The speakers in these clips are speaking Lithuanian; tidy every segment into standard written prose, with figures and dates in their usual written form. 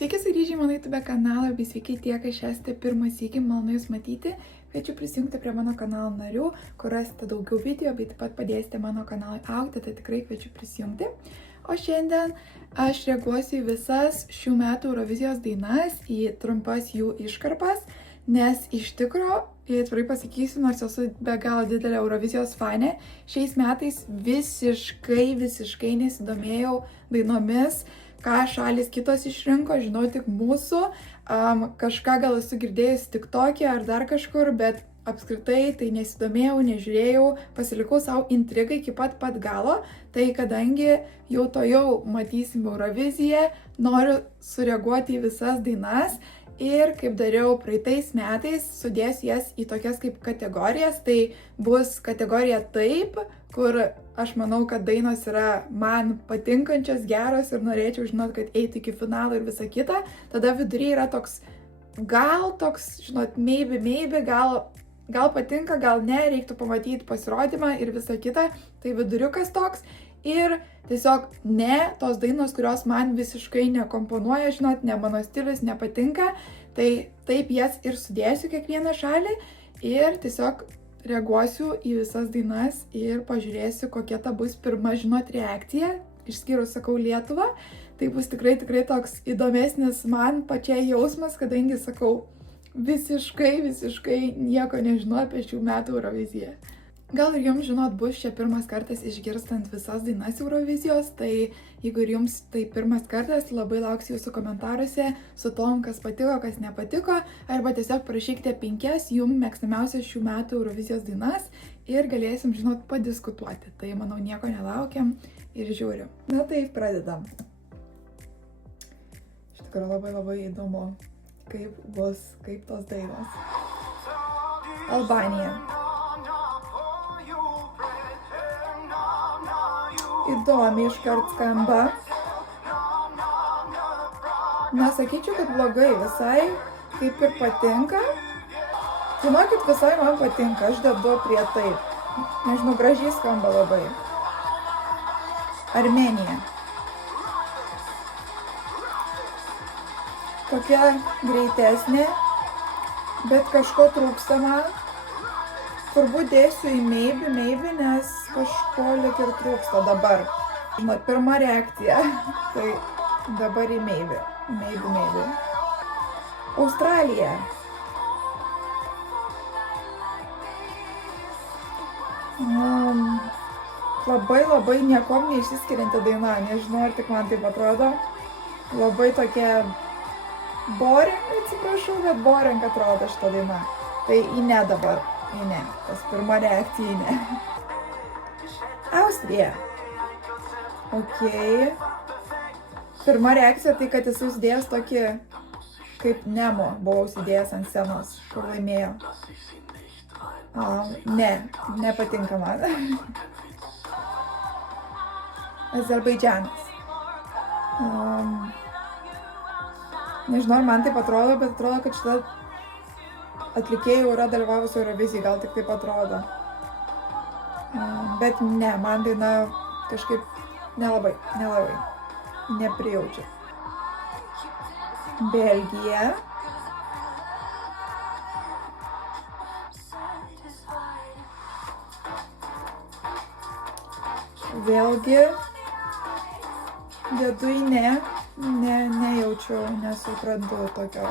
Sveiki sugrįžę į mano YouTube kanalą, bei sveiki tie, kas esate pirmą sykį, malonu Jūs matyti. Kviečiu prisijungti prie mano kanalo narių, kur rasite daugiau video, bei taip pat padėsite mano kanalui augti, tai tikrai kviečiu prisijungti. O šiandien aš reaguosiu į visas šių metų Eurovizijos dainas, į trumpas jų iškarpas, nes iš tikro, atvirai pasakysiu, nors esu be galo didelė Eurovizijos fanė, šiais metais visiškai nesidomėjau dainomis, ką šalis kitos išrinko, žinau tik mūsų, kažką gal esu girdėjus TikTok'e ar dar kažkur, bet apskritai tai nesidomėjau, nežiūrėjau, pasilikau savo intrigą iki pat galo, tai kadangi jau matysim Euroviziją, noriu sureaguoti į visas dainas ir kaip dariau praeitais metais, sudėsiu jas į tokias kaip kategorijas, tai bus kategorija taip, kur aš manau, kad dainos yra man patinkančios, geros ir norėčiau žinot, kad eitų iki finalo ir visa kita. Tada viduryje yra toks, žinot, maybe, gal patinka, gal ne, reiktų pamatyti pasirodymą ir visa kita. Tai viduriukas toks. Ir tiesiog ne, tos dainos, kurios man visiškai nekomponuoja, žinot, ne mano stilius, nepatinka. Tai taip jas ir sudėsiu kiekvieną šalį ir tiesiog reaguosiu į visas dainas ir pažiūrėsiu, kokia ta bus pirma, žinot, reakcija, išskyrus, sakau, Lietuvą. Tai bus tikrai toks įdomesnis man pačiai jausmas, kadangi, sakau, visiškai nieko nežinau apie šių metų Euroviziją. Gal ir jums, žinot, bus čia pirmas kartas išgirstant visas dainas Eurovizijos, tai jeigu ir jums tai pirmas kartas, labai lauksiu jūsų komentaruose su tom, kas patiko, kas nepatiko, arba tiesiog parašykite 5 jums mėgstamiausias šių metų Eurovizijos dainas ir galėsim, žinot, padiskutuoti. Tai, manau, nieko nelaukiam ir žiūriu. Na tai pradedam. Iš tikrųjų labai įdomu, kaip tos dainos. Albanija. Įdomiai iškart skamba. Na, sakyčiau, kad blogai, visai kaip ir patinka. Žinokit, visai man patinka, aš dedu prie taip. Nežinau, gražiai skamba labai. Armėnija. Tokia greitesnė, bet kažko trūksta man. Turbūt dėsiu į maybe, nes kažko lyg ir trūksta dabar. Žinot, pirma reakcija, tai dabar į maybe. Australija. Labai niekom neišsiskirianti daina, nežinau, ar tik man taip atrodo. Labai tokia boring, atsiprašau, bet boring atrodo šita daina. Tai į ne dabar. Į ne, tas pirma reakcija į ne. Austrija. Ok. Pirma reakcija tai, kad esu įsidėjęs tokį, kaip Nemo, buvau įsidėjęs ant scenos, kur laimėjo. Nepatinka man. Azerbaidžanas. Nežinau, ar man taip atrodo, bet atrodo, kad šita atlikėjų yra dalyvavusi Eurovizijai, gal tik taip atrodo. Bet ne, man daina kažkaip nelabai, neprijaučiu. Belgija. Vėlgi, dedu į nejaučiu, nesuprantu tokio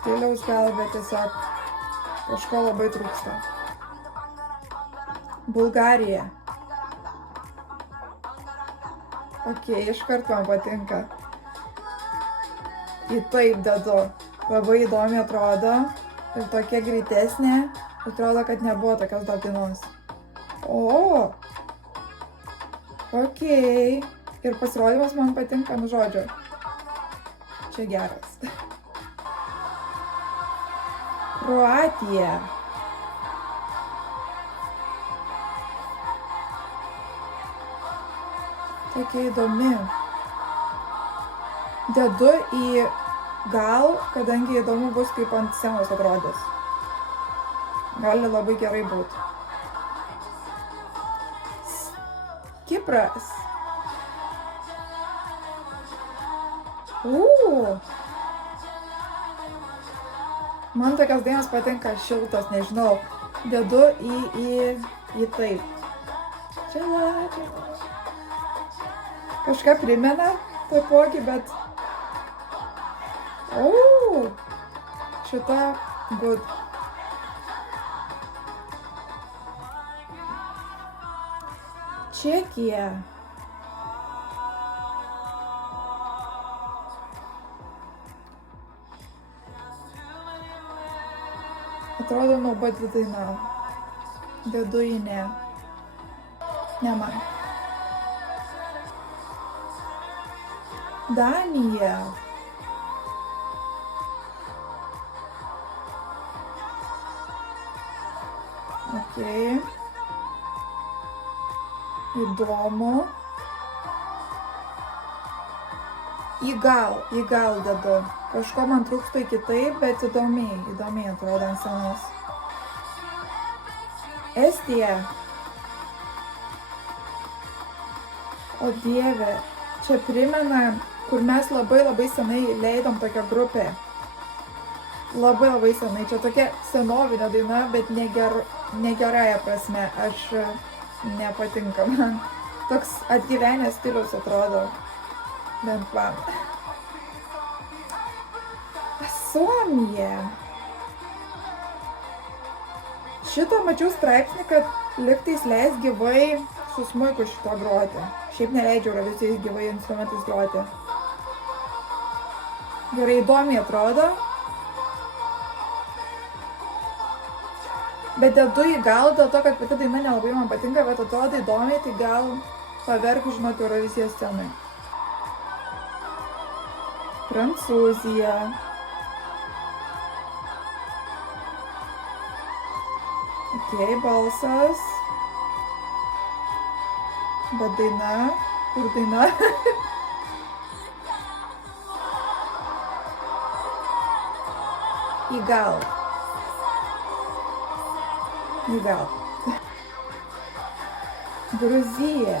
stiliaus gal, bet tiesiog kažko labai trūksta. Bulgarija. Ok, iškart man patinka. Į taip dedu. Labai įdomi atrodo. Ir tokia greitesnė. Atrodo, kad nebuvo tokios dar dainos. O! Ok. Ir pasirodymas man patinka, nu žodžiu. Čia geras. Kroatija. Tokia įdomi. Dedu į gal, kadangi įdomu bus, kaip ant scenos atrodys. Gali labai gerai būti. Kipras. Man tokios dainos patinka šiltos, nežinau. Dedu į taip. Čela. Kažką primena taipogi, bet... Šita good. Čekija. Atrodo nuobodi daina. Dedu į ne. Ne man. Danija. Okei. Įdomu. Į gal dedu. Kažko man trūksta kitaip, bet įdomiai atrodo ant senos. Estija. O Dieve, čia primena, kur mes labai senai leidom tokią grupę. Labai senai. Čia tokia senovinė daina, bet negerąja prasme. Aš nepatinka man. Toks atgyvenęs stilius atrodo. Bent man. Suomija. Šito mačiau straipsnį, kad lygtais leis gyvai su smuiku šito groti. Šiaip neleidžiu Eurovizijos gyvai instrumentus groti. Gerai, įdomiai atrodo. Bet dedu į gal dėl to, kad pati daina nelabai man patinka, bet atrodo įdomiai, tai gal paverk žinoti Eurovizijos scenai. Prancūzija. Okei, balsas. Bet daina. Kur daina? Į gal. Gruzija.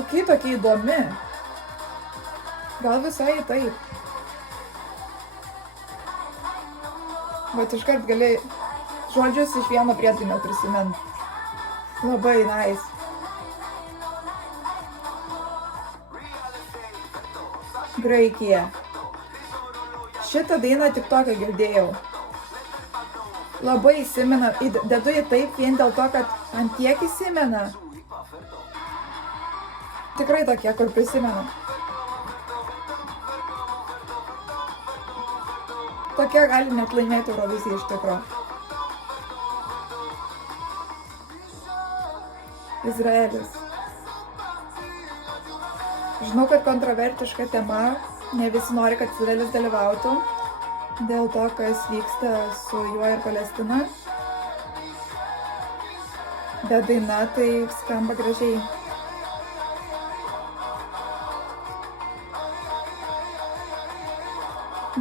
Okei, tokia įdomi. Gal visai taip. Bet iškart gali žodžius iš vieno priedainio prisimint. Labai nice. Graikija. Šitą dainą tik tokią girdėjau. Labai įsimena. Dedu į taip vien dėl to, kad ant tiek įsimena. Tikrai tokie, kur prisimena. Tokie gali net laimėti Euroviziją iš tikro. Izraelis. Žinau, kad kontroversiška tema, ne visi nori, kad Izraelis dalyvautų, dėl to, kas vyksta su juo ir Palestina. Bet daina tai skamba gražiai.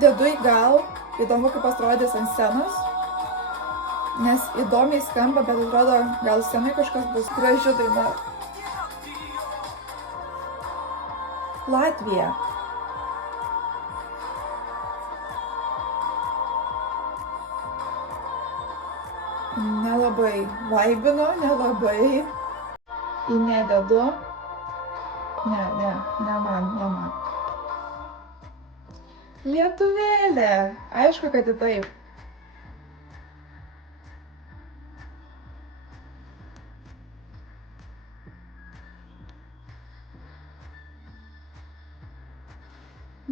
Dedu į gal, įdomu, kaip pasirodys ant scenos, nes įdomiai skamba, bet atrodo, gal scenai kažkas bus graži daina. Latvija. Nelabai vaibinu, nelabai. Į nededu. Ne man. Lietuvėlė. Aišku, kad į taip.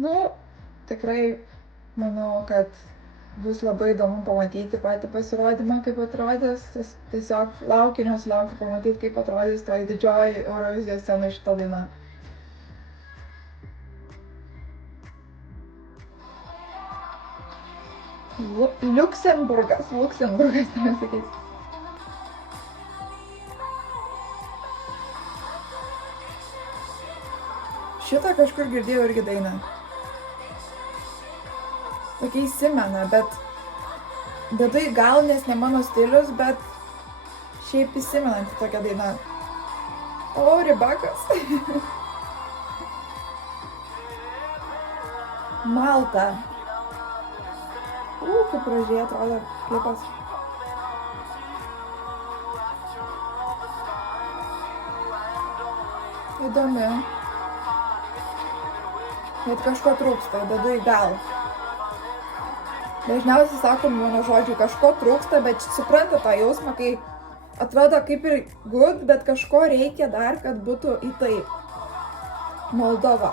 Nu, tikrai manau, kad bus labai įdomu pamatyti patį pasirodymą, kaip atrodys. Tiesiog laukiu pamatyti, kaip atrodys toj didžioji Eurovizijos scenoj šita daina. Liuksemburgas, nesakys. Šitą kažkur girdėjau irgi dainą. Tokia įsimena, bet dedu į gal, nes ne mano stilius, bet Šiaip įsimenanti tokia daina. O, Ribakas. Malta. Kaip gražiai atrodo klipas. Įdomi. Bet kažko trūksta, dedu į gal. Dažniausiai sakom mano žodžiai, kažko trūksta, bet supranta tą jausmą, kai atrodo kaip ir good, bet kažko reikia dar, kad būtų į taip. Moldova.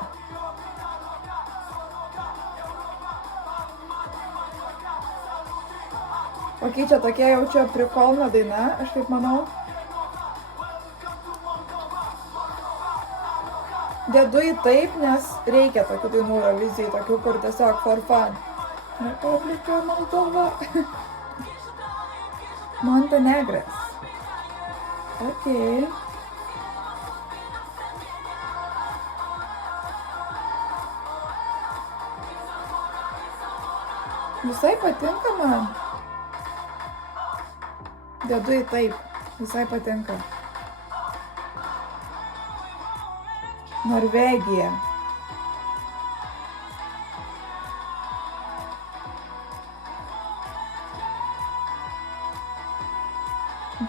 Ok, čia tokia jau čia prikolna daina, aš taip manau. Dedu į taip, nes reikia tokių dainų Eurovizijai, tokių, kur tiesiog for fun. Republika Moldova. Montenegras. Ok. Visai patinka man. Dedu į taip. Visai patinka. Norvegija.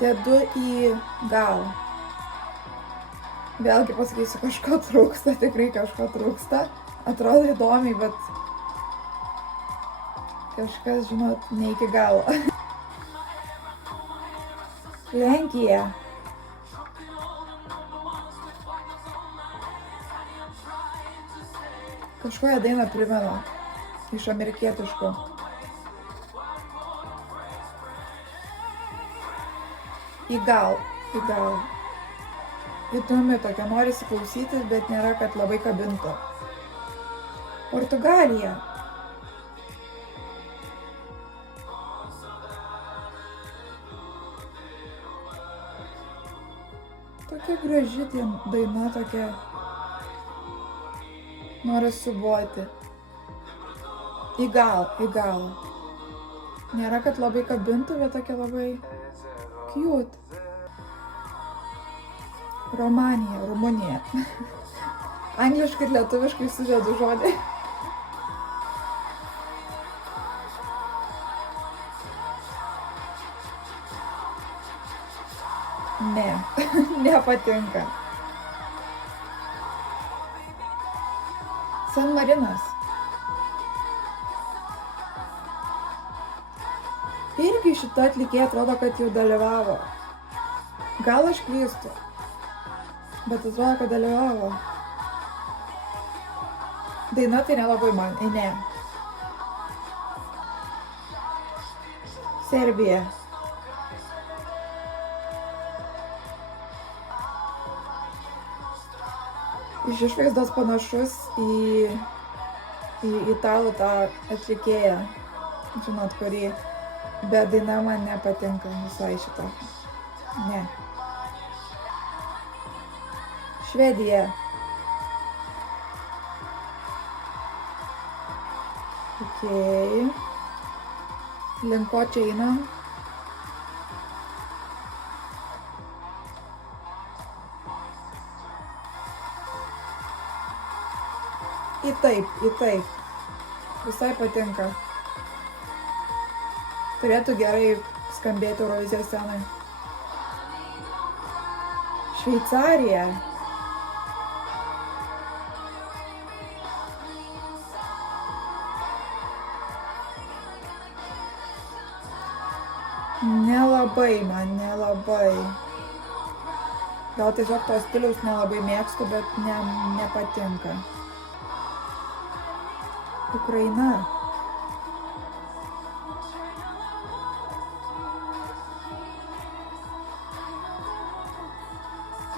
Dedu į gal. Vėlgi pasakysiu, kažko trūksta, tikrai kažko trūksta. Atrodo įdomiai, bet kažkas, žinot, ne iki galo. Lenkija. Kažko ją dainą primena iš amerikietiško. Į gal. Įdomi tokia, norisi klausytis, bet nėra, kad labai kabintų. Portugalija. Tokia graži daina, tokia. Noriu suboti. Į gal. Nėra, kad labai kabintų, bet tokia labai cute. Rumunija. Angliškai ir lietuviškai sužedu žodį. Ne, nepatinka. San Marinas. Irgi šita atlikėja atrodo, kad jau dalyvavo. Gal aš klystu, bet atrodo, kad dalyvavo. Daina tai nelabai man, ne. Serbija. Iš išvaizdos panašus į italų tą atlikėją, žinot, kurį, bet daina man nepatinka visai šitą. Ne. Švedija. Ok. Link ko čia einam? Į taip. Visai patinka. Turėtų gerai skambėti Eurovizijos scenai. Šveicarija. Nelabai. Gal tiesiog to stiliaus nelabai mėgstu, bet nepatinka. Ukraina.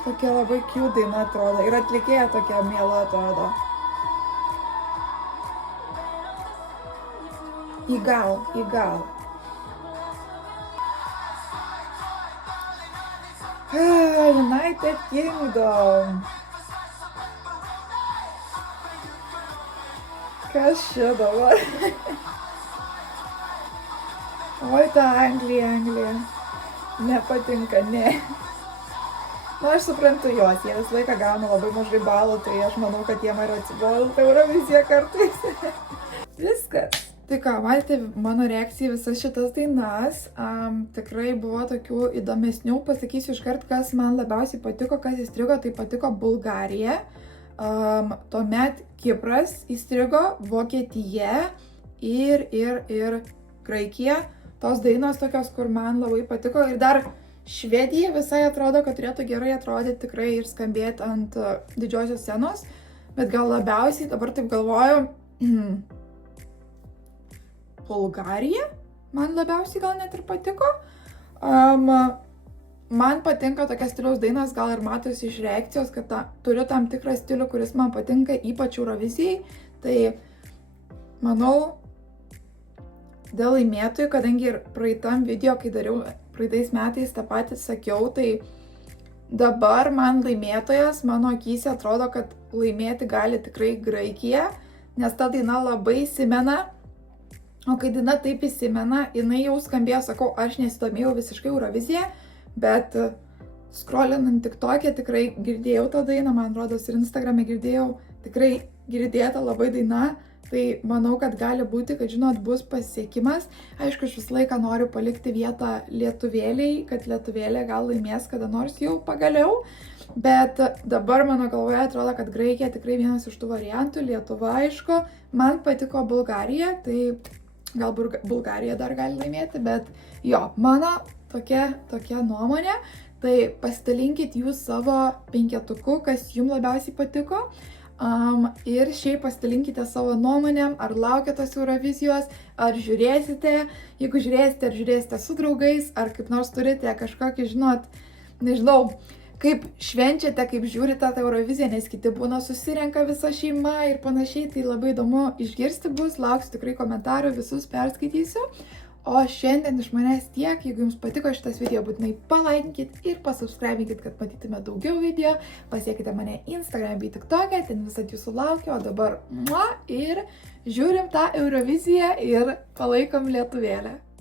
Tokia labai cute daina atrodo. Ir atlikėja tokia miela atrodo. Į gal. United Kingdom. Kas čia dabar? Oi, ta Anglija. nepatinka, ne. Nu, aš suprantu juos, jie visą laiką gauna labai mažai balų, tai aš manau, kad jiem ir atsibodo Euroviziją kartais. Viskas. Tai ką, matėte mano reakciją visas šitas dainas. Tikrai buvo tokių įdomesnių. Pasakysiu iškart, kas man labiausiai patiko, kas įstrigo, tai patiko Bulgarija. Tuomet Kipras įstrigo, Vokietija ir Graikija. Tos dainos tokios, kur man labai patiko. Ir dar Švedija visai atrodo, kad turėtų gerai atrodyti tikrai ir skambėti ant didžiosios scenos. Bet gal labiausiai, dabar taip galvoju, Bulgarija man labiausiai gal net ir patiko. Man patinka tokias stiliaus dainas, gal ir matosi iš reakcijos, kad turiu tam tikrą stilių, kuris man patinka, ypač Eurovizijai. Tai manau, dėl laimėtojų, kadangi ir praeitam video, kai dariau praeitais metais tą patį sakiau, tai dabar man laimėtojas, mano akyse atrodo, kad laimėti gali tikrai Graikija, nes ta daina labai įsimena. O kai daina taip įsimena, jinai jau skambėjo, sakau, aš nesidomėjau visiškai Euroviziją, bet scrollinant TikTok'e tikrai girdėjau tą dainą, man rodos ir Instagram'e girdėjau, tikrai girdėta labai daina, tai manau, kad gali būti, kad žinot, bus pasiekimas. Aišku, aš visą laiką noriu palikti vietą lietuvėliai, kad lietuvėlė gal laimės kada nors jau pagaliau, bet dabar mano galvoje atrodo, kad Graikija tikrai vienas iš tų variantų, Lietuva aišku, man patiko Bulgarija, tai gal Bulgarija dar gali laimėti, bet jo, mano tokia nuomonė, tai pasidalinkit jūs savo penketuku, kas jums labiausiai patiko. Ir šiaip pasidalinkite savo nuomonėm, ar laukia tos Eurovizijos, ar žiūrėsite, jeigu žiūrėsite, ar žiūrėsite su draugais, ar kaip nors turite kažkokį, žinot, nežinau, kaip švenčiate, kaip žiūrite tą Euroviziją, nes kiti būna susirenka visa šeima ir panašiai, tai labai įdomu išgirsti bus, lauksiu tikrai komentarų, visus perskaitysiu. O šiandien iš manęs tiek, jeigu jums patiko šitas video, būtinai palaikinkit ir pasubscribinkit, kad matytume daugiau video, pasiekite mane Instagram bei TikTok'e, ten visat jūsų laukia, o dabar ir žiūrim tą Euroviziją ir palaikom lietuvėlę.